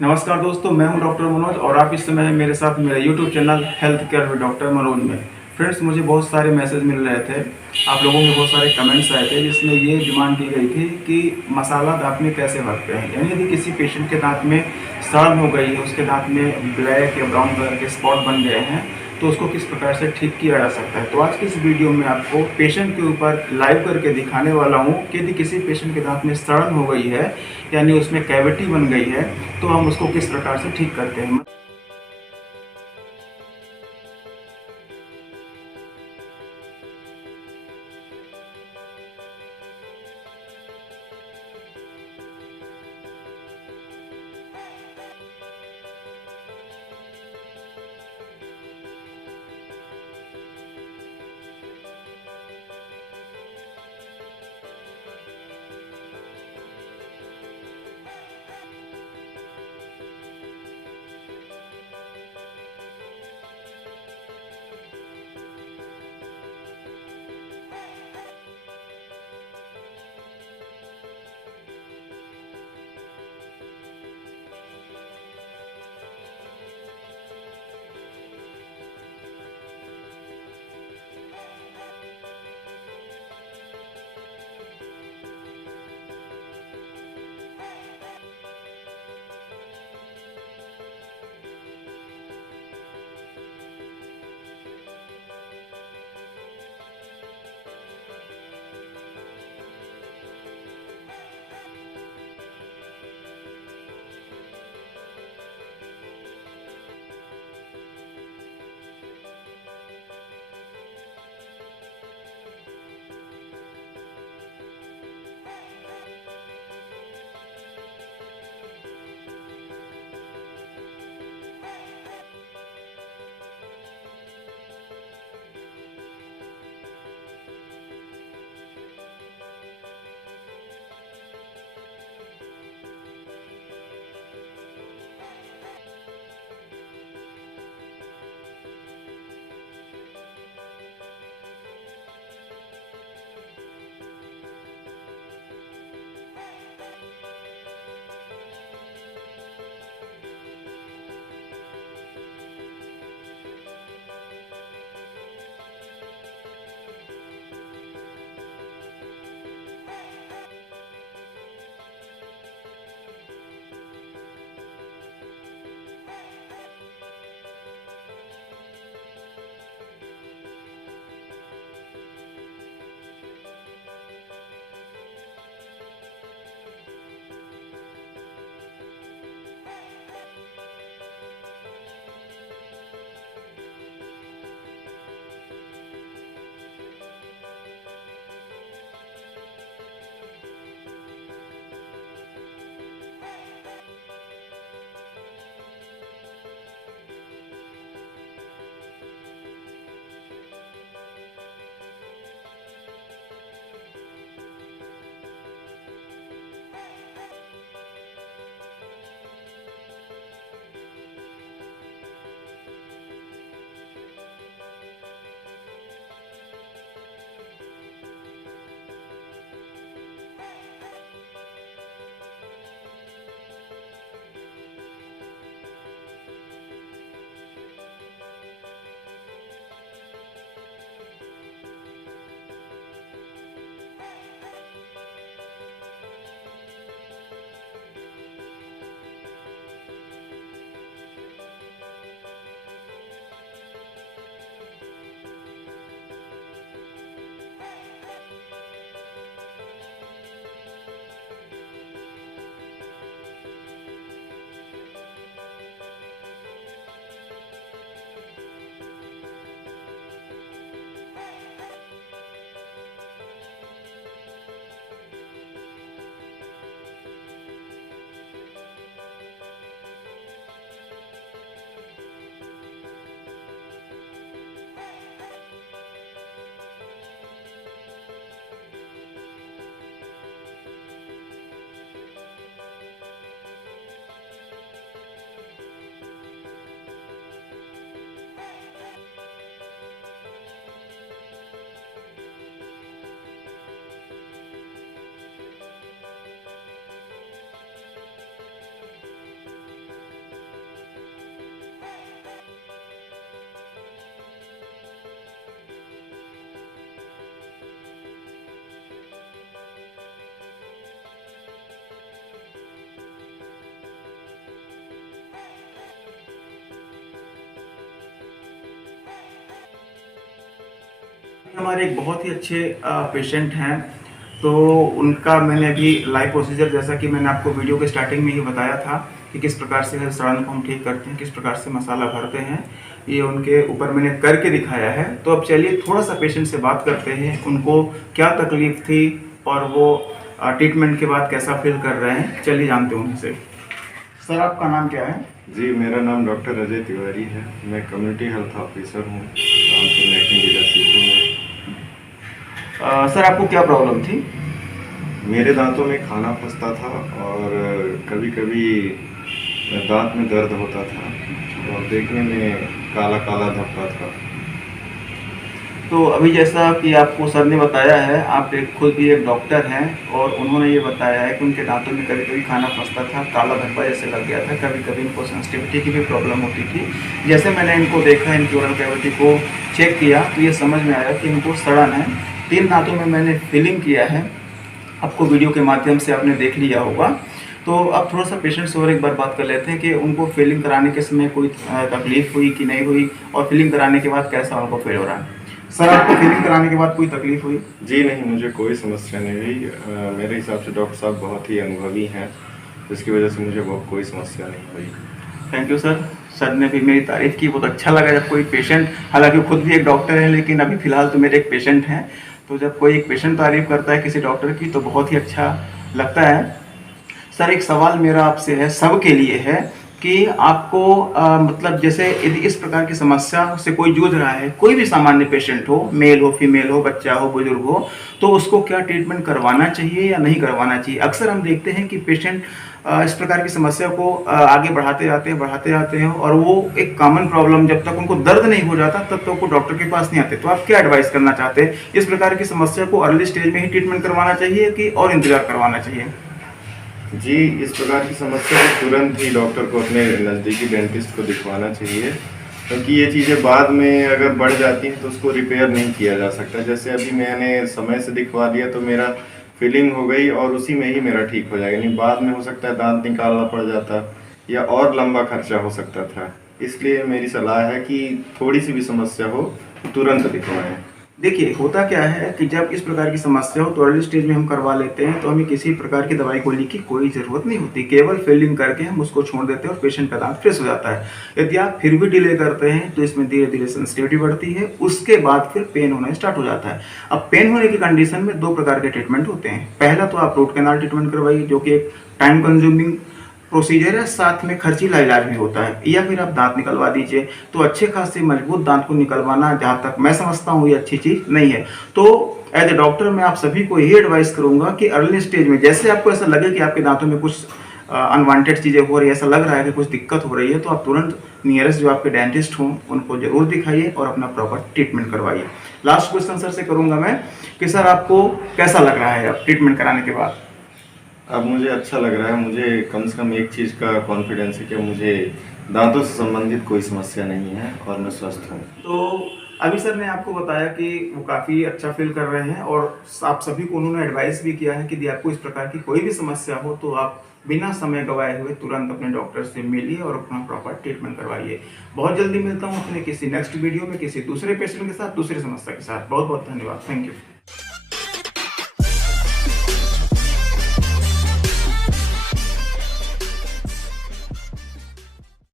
नमस्कार दोस्तों, मैं हूं डॉक्टर मनोज और आप इस समय मेरे साथ मेरा YouTube channel health care with doctor Manoj में। फ्रेंड्स, मुझे बहुत सारे मैसेज मिल रहे थे, आप लोगों के बहुत सारे कमेंट्स आए थे जिसमें ये डिमांड की गई थी कि मसाला दांत में कैसे भरते हैं। यानी यदि किसी पेशेंट के दांत में सड़न हो गई है, उसके दांत में ब्लैक या ब्राउन कलर के स्पॉट बन गए हैं, तो उसको किस प्रकार से ठीक किया जा सकता है। तो आज की इस वीडियो में आपको पेशेंट के ऊपर लाइव करके दिखाने वाला हूँ कि यदि किसी पेशेंट के दांत में सड़न हो गई है, यानी उसमें कैविटी बन गई है, तो हम उसको किस प्रकार से ठीक करते हैं। हमारे एक बहुत ही अच्छे पेशेंट हैं, तो उनका मैंने अभी लाइव प्रोसीजर, जैसा कि मैंने आपको वीडियो के स्टार्टिंग में ही बताया था कि किस प्रकार से हर सड़न को हम ठीक करते हैं, किस प्रकार से मसाला भरते हैं, ये उनके ऊपर मैंने करके दिखाया है। तो अब चलिए थोड़ा सा पेशेंट से बात करते हैं, उनको क्या तकलीफ थी और वो ट्रीटमेंट के बाद कैसा फील कर रहे हैं। चलिए जानते हैं उनसे। सर, आपका नाम क्या है? जी, मेरा नाम डॉक्टर अजय तिवारी है। मैं कम्युनिटी हेल्थ ऑफिसर हूँ रामपुर नेकिंग जिला सीपी में। सर, आपको क्या प्रॉब्लम थी? मेरे दांतों में खाना फंसता था और कभी कभी दांत में दर्द होता था और देखने में काला काला धब्बा था। तो अभी जैसा कि आपको सर ने बताया है, आप खुद भी एक डॉक्टर हैं और उन्होंने ये बताया है कि उनके दांतों में कभी कभी खाना फंसता था, काला धब्बा जैसे लग गया था, कभी कभी इनको सेंसिटिविटी की भी प्रॉब्लम होती थी। जैसे मैंने इनको देखा, इनकी ओरल कैविटी को चेक किया तो ये समझ में आया कि इनको सड़न है। 3 दांतों में मैंने फिलिंग किया है, आपको वीडियो के माध्यम से आपने देख लिया होगा। तो अब थोड़ा सा पेशेंट से और एक बार बात कर लेते हैं कि उनको फिलिंग कराने के समय कोई तकलीफ हुई कि नहीं हुई, और फिलिंग कराने के बाद कैसा उनको फील हो रहा है। सर, आपको फिलिंग कराने के बाद कोई तकलीफ हुई? जी नहीं, मुझे कोई समस्या नहीं हुई। मेरे हिसाब से डॉक्टर साहब बहुत ही अनुभवी हैं, जिसकी वजह से मुझे बहुत कोई समस्या नहीं हुई। Thank you sir. सर ने भी मेरी तारीफ़ की, बहुत अच्छा लगा जब कोई पेशेंट, हालांकि खुद भी एक डॉक्टर है लेकिन अभी फ़िलहाल तो मेरे एक पेशेंट हैं, तो जब कोई एक पेशेंट तारीफ़ करता है किसी डॉक्टर की तो बहुत ही अच्छा लगता है। सर, एक सवाल मेरा आपसे है, सबके लिए है कि आपको मतलब जैसे यदि इस प्रकार की समस्या से कोई जूझ रहा है, कोई भी सामान्य पेशेंट हो, मेल हो, फीमेल हो, बच्चा हो, बुजुर्ग हो, तो उसको क्या ट्रीटमेंट करवाना चाहिए या नहीं करवाना चाहिए? अक्सर हम देखते हैं कि पेशेंट इस प्रकार की समस्या को आगे बढ़ाते जाते हैं और वो एक कॉमन प्रॉब्लम, जब तक उनको दर्द नहीं हो जाता तब तक वो डॉक्टर के पास नहीं आते। तो आप क्या एडवाइस करना चाहते हैं? इस प्रकार की समस्या को अर्ली स्टेज में ही ट्रीटमेंट करवाना चाहिए कि और इंतजार करवाना चाहिए? जी, इस प्रकार की समस्या को तुरंत ही डॉक्टर को अपने नज़दीकी डेंटिस्ट को दिखवाना चाहिए, क्योंकि ये चीज़ें बाद में अगर बढ़ जाती हैं तो उसको रिपेयर नहीं किया जा सकता। जैसे अभी मैंने समय से दिखवा दिया तो मेरा फिलिंग हो गई और उसी में ही मेरा ठीक हो जाएगा, नहीं बाद में हो सकता है दांत निकालना पड़ जाता या और लंबा खर्चा हो सकता था। इसलिए मेरी सलाह है कि थोड़ी सी भी समस्या हो तो तुरंत दिखवाएं। देखिए, होता क्या है कि जब इस प्रकार की समस्या हो तो अर्ली स्टेज में हम करवा लेते हैं, तो हमें किसी प्रकार की दवाई गोली की कोई ज़रूरत नहीं होती, केवल फिलिंग करके हम उसको छोड़ देते हैं और पेशेंट का दांत फ्रेश हो जाता है। यदि आप फिर भी डिले करते हैं तो इसमें धीरे धीरे सेंसिटिविटी बढ़ती है, उसके बाद फिर पेन होना स्टार्ट हो जाता है। अब पेन होने की कंडीशन में 2 प्रकार के ट्रीटमेंट होते हैं। पहला तो आप रूट कैनाल ट्रीटमेंट करवाइए, जो कि एक टाइम कंज्यूमिंग प्रोसीजर है, साथ में खर्चीला इलाज भी होता है, या फिर आप दांत निकलवा दीजिए। तो अच्छे खासे मजबूत दांत को निकलवाना, जहाँ तक मैं समझता हूँ, ये अच्छी चीज़ नहीं है। तो एज ए डॉक्टर मैं आप सभी को यही एडवाइस करूँगा कि अर्ली स्टेज में जैसे आपको ऐसा लगे कि आपके दांतों में कुछ अनवांटेड चीज़ें हो रही है, ऐसा लग रहा है कि कुछ दिक्कत हो रही है, तो आप तुरंत नियरेस्ट जो आपके डेंटिस्ट हों उनको जरूर दिखाइए और अपना प्रॉपर ट्रीटमेंट करवाइए। लास्ट क्वेश्चन सर से करूँगा मैं कि सर, आपको कैसा लग रहा है अब ट्रीटमेंट कराने के बाद? अब मुझे अच्छा लग रहा है। मुझे कम से कम एक चीज़ का कॉन्फिडेंस है कि मुझे दांतों से संबंधित कोई समस्या नहीं है और मैं स्वस्थ हूँ। तो अभी सर ने आपको बताया कि वो काफ़ी अच्छा फील कर रहे हैं और आप सभी को उन्होंने एडवाइस भी किया है कि यदि आपको इस प्रकार की कोई भी समस्या हो तो आप बिना समय गवाए हुए तुरंत अपने डॉक्टर से मिलिए और अपना प्रॉपर ट्रीटमेंट करवाइए। बहुत जल्दी मिलता हूँ अपने किसी नेक्स्ट वीडियो में किसी दूसरे पेशेंट के साथ, दूसरी समस्या के साथ। बहुत बहुत धन्यवाद। Thank you.